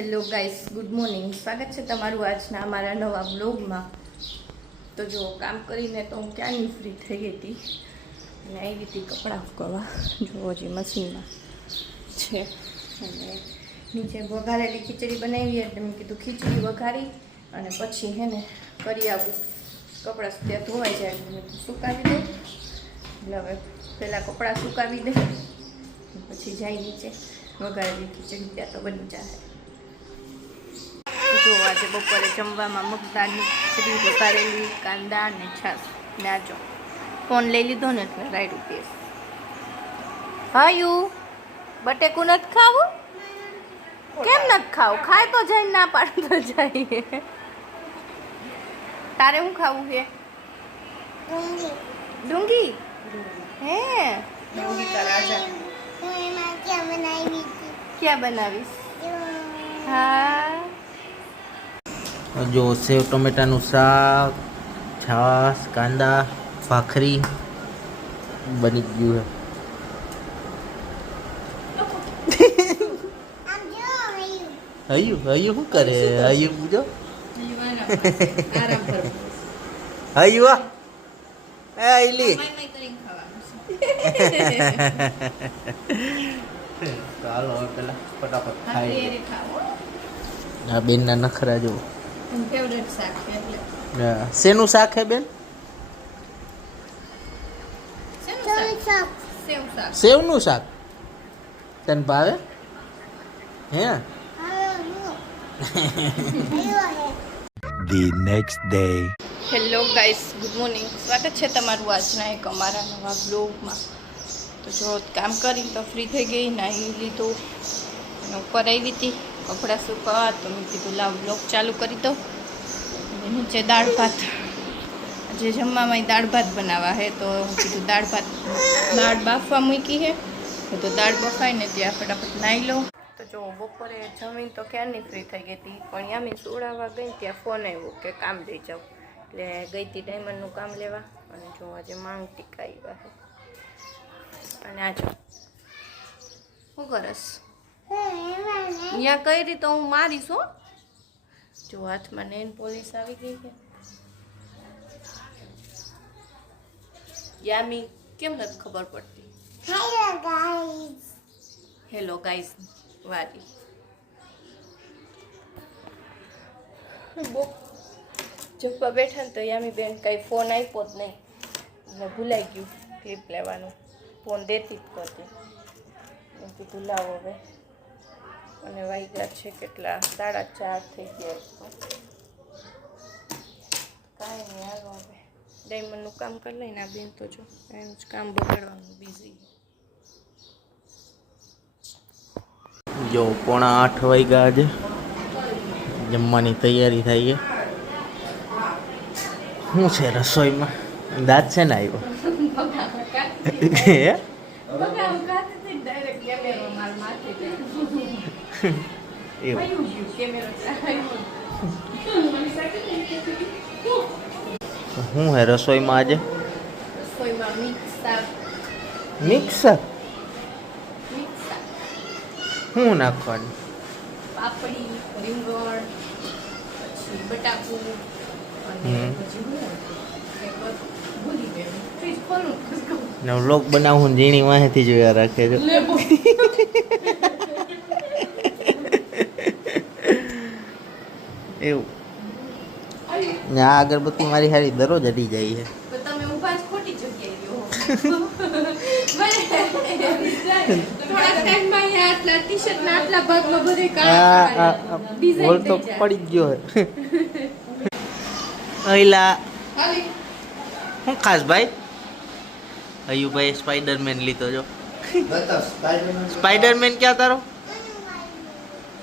Hello guys, good morning. સ્વાગત છે તમારું આજના અમારા નવા બ્લોગમાં. તો જો કામ કરીને તો હું ક્યાંની ફ્રી થઈ ગઈ હતી અને આવી હતી કપડાં સુકવવા. જો હજી મશીનમાં છે અને નીચે વઘારેલી ખીચડી બનાવી એટલે મેં કીધું ખીચડી વઘારી અને પછી હે ને કરી આવું. કપડાં ત્યાં ધોવાઈ જાય એટલે મેં સુકાવી દઉં. એટલે હવે પહેલાં કપડાં સુકાવી દે પછી જાય નીચે વઘારેલી ખીચડી ત્યાં તો બની જાય. જો આજે બપોરે જમવામાં મગદાળની ખીચડી વઘારેલી કાંદા અને છાશ ને આજો ફોન લઈ લીધો ને એટલે રાયડું પીસ. હાયું બટેકું નથી ખાવું? કેમ નથી ખાવું? ખાય તો જાય, ના પાડતો જાય. તારે શું ખાવું છે? ડુંગી. હે ડુંગી કા રાજા. ક્યાં બનાવીશ? હા जो सेव टमेटाનું શાક, છાશ, કાંદા, ભાખરી બની ગયું છે. હયું શું કરે? હયું પૂજો હયું આ આઈલી ચાલો પેલા ફટાફટ ખાઈ. આ બેનના નખરા જો. ફેવરેટ શાક છે એટલે. શેનું શાક હે બેન? સેવનું શાક. તને ભાવે? હે The next day. Hello guys, good morning. સ્વાગત છે તમારું આજના એક અમારા નવા બ્લોગમાં. તો જો કામ કરીને તો ફ્રી થઈ ગઈ, નાહી લીધું અને ઉપર આવી હતી કપડાં સુકાવા. તો મેં કીધું લાવ બ્લોગ ચાલુ કરી દો. નીચે દાળ ભાત, જે જમવામાં દાળ ભાત બનાવવા છે તો કીધું દાળ બાફવા મૂકી છે તો દાળ બફાય ને ત્યાં ફટાફટ નાહી લઉં. તો જો બપોરે જમીન તો ક્યારની ફ્રી થઈ ગઈ હતી, પણ યામી સોડાવા ગઈ ત્યાં ફોન આવ્યો કે કામ લઈ જાઉં એટલે ગઈ હતી ડાયમંડનું કામ લેવા. અને જો આજે માંગ ટીકા આવ્યા છે અને આ જો શું કરસ ત્યાં કઈ રીતે હું મારીશ હો. જો હાથમાં નેન પોલીસ આવી ગઈ છે. યામી કેમ નથી ખબર પડતી? હેલો ગાઈઝ વારી જપવા બેઠા ને તો યામી બેન કાંઈ ફોન આપ્યો જ નહીં અને ભૂલાઈ ગયું ક્લિપ લેવાનું. ફોન દેતી જ કરતી એમ કીધું લાવો હવે. અને વાગ્યા છે કેટલા? 4:30 થઈ ગયા. કાંઈ નહીં, હાલો હવે ડાયમંડનું કામ કરી લઈને આ બેન તો જો એનું જ કામ બગાડવાનું બિઝી. જો 7:45 વાગ્યા આજે. જમવાની તૈયારી થઈ છે. શું છે રસોઈમાં? દાંત છે ને આવ્યો શું હે રસોઈમાં આજે? મિક્સ શાક. શું નાખવાનું? પાપડી, રીંગણ, પછી બટાકું અને પછી ભૂલી ગયું. ફ્રીજ ખોલું ને વ્લોગ બનાવું ઝીણી વાહેથી જોયા રાખે છે. એવું આ અગરબત્તી મારી હારી દરરોજ અડી જાય છે. તમે ઊભા જ ખોટી જગ્યાએ રહ્યો. થોડા ટાઈમમાં અહીંયા આટલા ટી-શર્ટના આટલા ભાગમાં બધે કાળા બોલ તો પડી જ ગયો હે. અઈલા શું ખાસ ભાઈ? અયુભાઈ સ્પાઈડરમેન લીધો જો. સ્પાઈડરમેન ક્યાં તારો?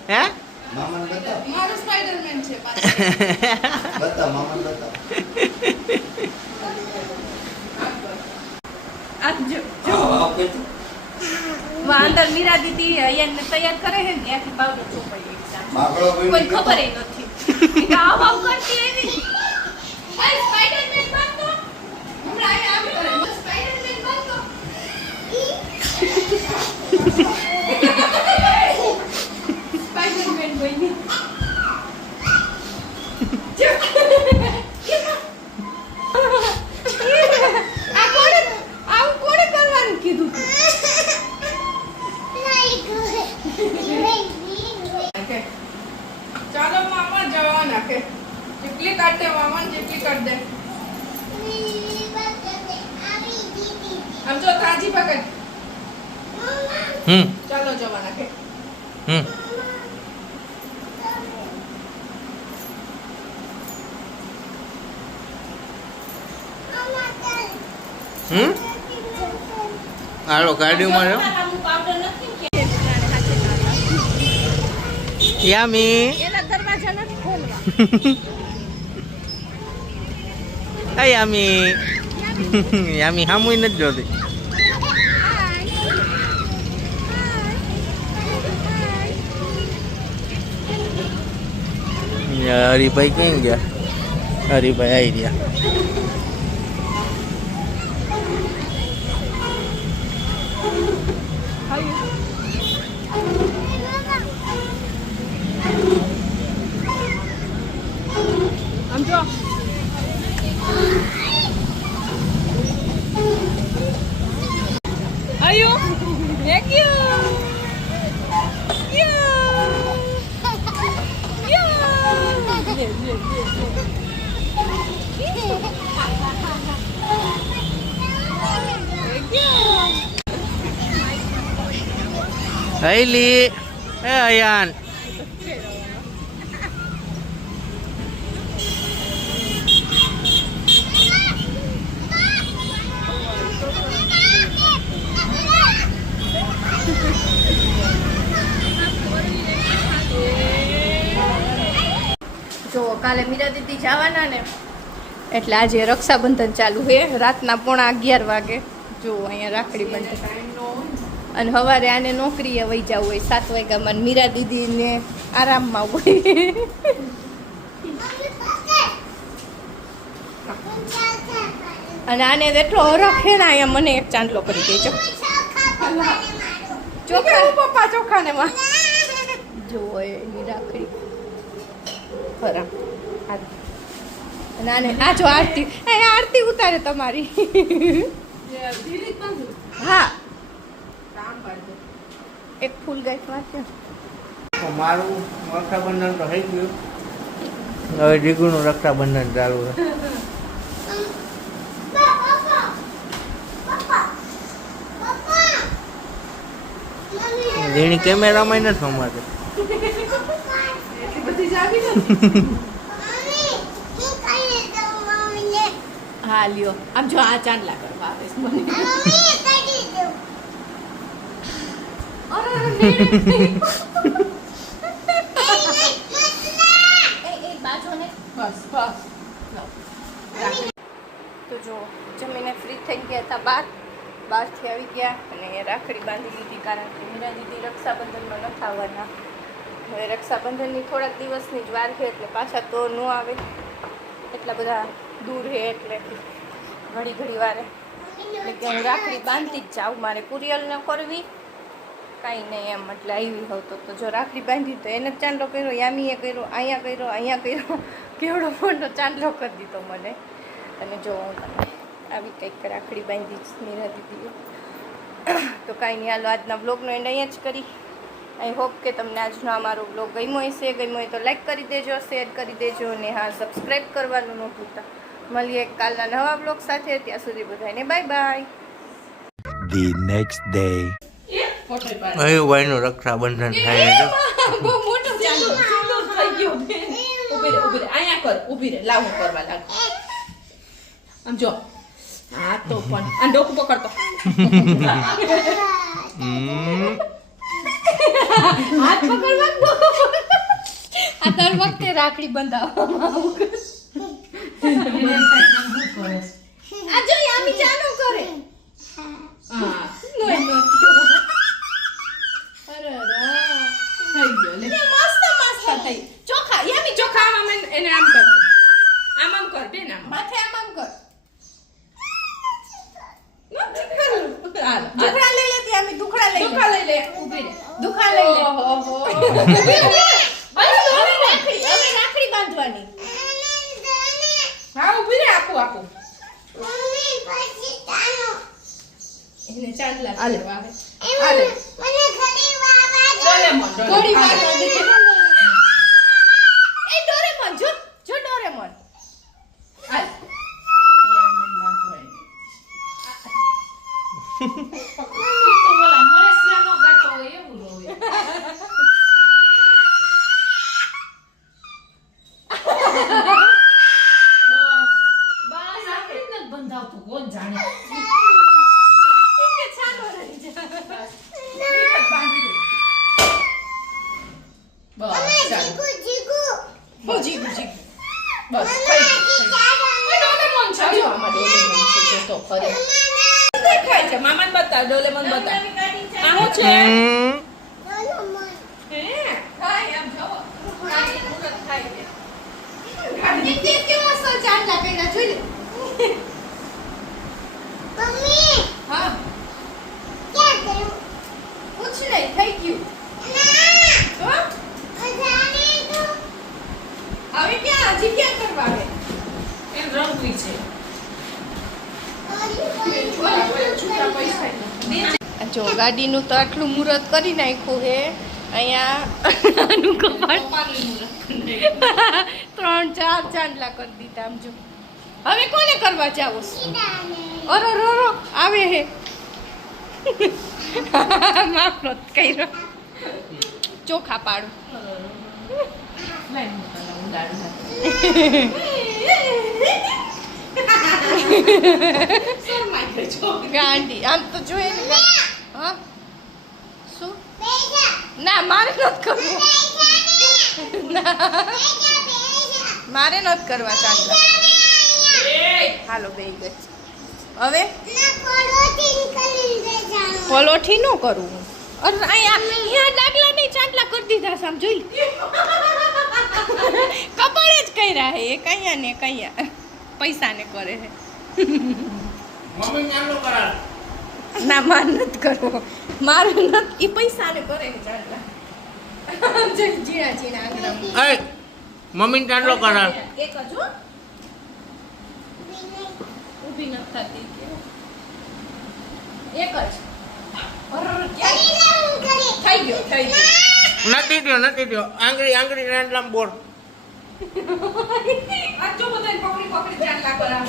હે મારો સ્પાઈડરમેન છે બતા મામા બતા. આજો અંદર મીરા દીદી અહીંયા તૈયાર કરે છે ને ત્યાંથી બાવડો ચોપાઈ કોઈ ખબર નથી. આવ આવ કરતી એવી સ્પાઈડરમેન બનતો હમણાં આમ કરે સ્પાઈડરમેન બનતો. સ્પાઈડરમેન બની કાઢ દે મામા જેટલી કાઢ દે આમ જો કાજી પકડ ચાલો જવાના કે હાલો ગાડીમાં રહ્યો યામી એના દરવાજા નથી ખોલવા આ યામી યામી હામુય નથી જોતી હરીભાઈ ક્યાં ગયા હરીભાઈ આવી રહ્યા આમ જો આયો એક યો Hailey Ayan જો કાલે મીરા દીદી જવાના ને એટલે આજે રક્ષાબંધન ચાલુ છે રાતના 11:30 વાગે જો અહીંયા રાખડી બંધન અને સવારે આને નોકરીએ વહી જવું હોય 7 વાગ્યામાં મીરા દીદીને આરામમાં હોય અને આને એટલો હરખ છે ને અહીંયા મને એક ચાંદલો કરી દેજો ચોખા પપ્પા ચોખાને માં જો એની રાખડી ખરા અને આને આ જો આરતી એ આરતી ઉતારે તમારી હા એક ફૂલ ગાય વાંચ્યો મારું રક્ષાબંધન તો થઈ ગયું હવે દીકરીનું રક્ષાબંધન ચાલુ છે એની કેમેરામાં નથી સમાતે હા લ્યો આમ જો આ ચાંદલા કરવા આવે છે મને તો જો જમીને ફ્રી થઈ ગયા હતા બહારથી આવી ગયા અને રાખડી બાંધી લીધી કારણ કે મીરા દીદી રક્ષાબંધનમાં નથી આવવાના હવે રક્ષાબંધનની થોડાક દિવસની જ વાર છે એટલે પાછા તો ન આવે એટલા બધા દૂર છે એટલે ઘડી વારે એટલે કે હું રાખડી બાંધતી જ જાઉં મારે કુરિયર ન કરવી કાંઈ નહીં એમ એટલે આવી હોવ તો જો રાખડી બાંધી તો એને જ ચાંદલો કર્યો યામીએ કર્યો અહીંયા કર્યો કેવડો મોટો ચાંદલો કરી દીધો મને અને જો હું તમને આવી કંઈક રાખડી બાંધી જ મીરા દીદીએ તો કાંઈ નહીં હાલો આજના બ્લોગનો એન્ડ અહીંયા જ કરી આઈ હોપ કે તમને આજનો અમારો બ્લોગ ગમ્યો હોય તો લાઈક કરી દેજો શેર કરી દેજો અને હા સબસ્ક્રાઈબ કરવાનું ન ભૂલતા મળીએ કાલના નવા બ્લોગ સાથે ત્યાં સુધી બધાને bye bye The next day. ભાઈનું રક્ષાબંધન થાય છે બહુ મોટો ચાલો સિંદૂર થઈ ગયો ઊભી રે અહીંયા કર ઊભી રે લાવું કરવા લાગ આમ જો હા તો પણ આ ડોકું પકડતો હાથ પકડવા આ દર વખતે રાખડી બંધાવવામાં આવું આ જો યામી ચાલુ કરે હા નોય નોય અરે રા થઈ ગયો લે મસ્ત થઈ ચોખા યામી ચોખા આમ એને આમ કર બેન આમ માથે આમ કર દુખડા લઈ લે યામી દુખડા લઈ લે ઊભી રે દુખા લઈ લે ઓહો હવે રાખડી બાંધવાની હા ઊભી રે આપું એને ચાંદલા કરવા આલે મને ઘડી વાવા દે એ ડોરેમોન જો ડોરેમોન જો આમાં ડોરેમોન છે જો તો ફરે દેખાય છે મામાને બતાવ ડોરેમોન બતાવ આ હું છે હે થાય આમ જો ગાડી મુરત થાય છે ગાડી કેવો સો ચાંદલા કર્યા જોઈ લે મમ્મી હા ક્યાં ગયું कुछ नहीं थैंक यू હવે ક્યાં હજી ક્યાં કરવા આવે એમ રંગવી છે જો ગાડીનું તો આટલું મુહૂર્ત કરી નાખ્યું હે અહીંયા આનું કપાટ 3-4 ચાંદલા કરી દીધા આમ જો હવે કોને કરવા જાવો અરે રો આવે હે માફ નત કર્યો ચોખા પાડું ગાંડી આમ તો જોઈએ ને હા શું ના મારે નથી કરવું મારે નથી કરવા ચાંદલા હાલો બે ગઈ હવે પલોઠી નો કરવું અરે અહીંયા ડાગલા નહીં ચાંદલા કરી દીધા સામ જોઈ કપાળ જ કર્યા હે એક અહીંયા ને એક અહીંયા પૈસા ને કરે હે મમ્મી ચાંદલો કરાવ ના માર નથી કરવો મારે નથી ઈ પૈસા ને કરે હે ચાંદલા જીણા જીણા આંગળા એ મમ્મી ચાંદલો કરાવ એક જ હો ઊભી નથી થતી એક જ થઈ ગયો નથી દ્યો આંગળી રાંડલામ બોર આ જો બધાને પકડી ચાંદલા કરાવ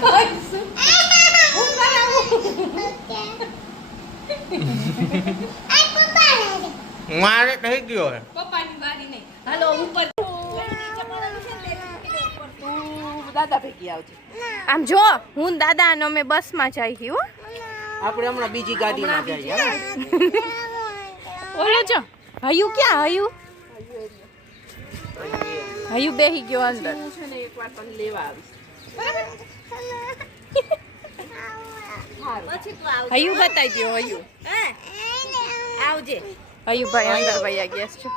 હું કરાવું મારે થઈ ગયો હે પપ્પાની બારી નહીં હાલો ઉપર દાદા ભેગી આવજે આમ જો હું દાદા અને અમે બસમાં જઈ હી હો આપણે હમણાં બીજી ગાડીમાં જઈએ ઓલો જો હયું ક્યાં હયું હયું બેહી ગયો અંદર એકવાર તને લેવા આવીશ હયું બતાવી દો હયું આવજે હયું ભાઈ અંદર વયા ગયા છે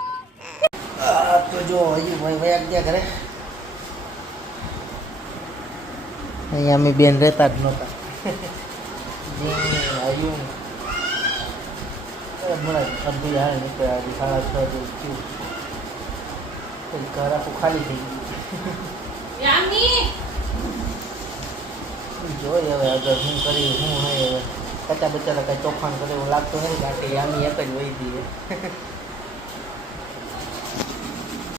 તો જો હજુ ભાઈ વયા ગયા ઘરે અહીંયા અમે બેન રહેતા જ નહોતા હજુ હમણાં અભી હાલ નીકળ્યા 6:30 જેવું થયું ઘર આખું ખાલી થઈ ગયું જોઈએ હવે આગળ શું કરી શું હોય હવે કચા બચારા કાંઈ તોફાન કરે એવું લાગતું નથી કારણ કે આમી એક જ વહી દઈએ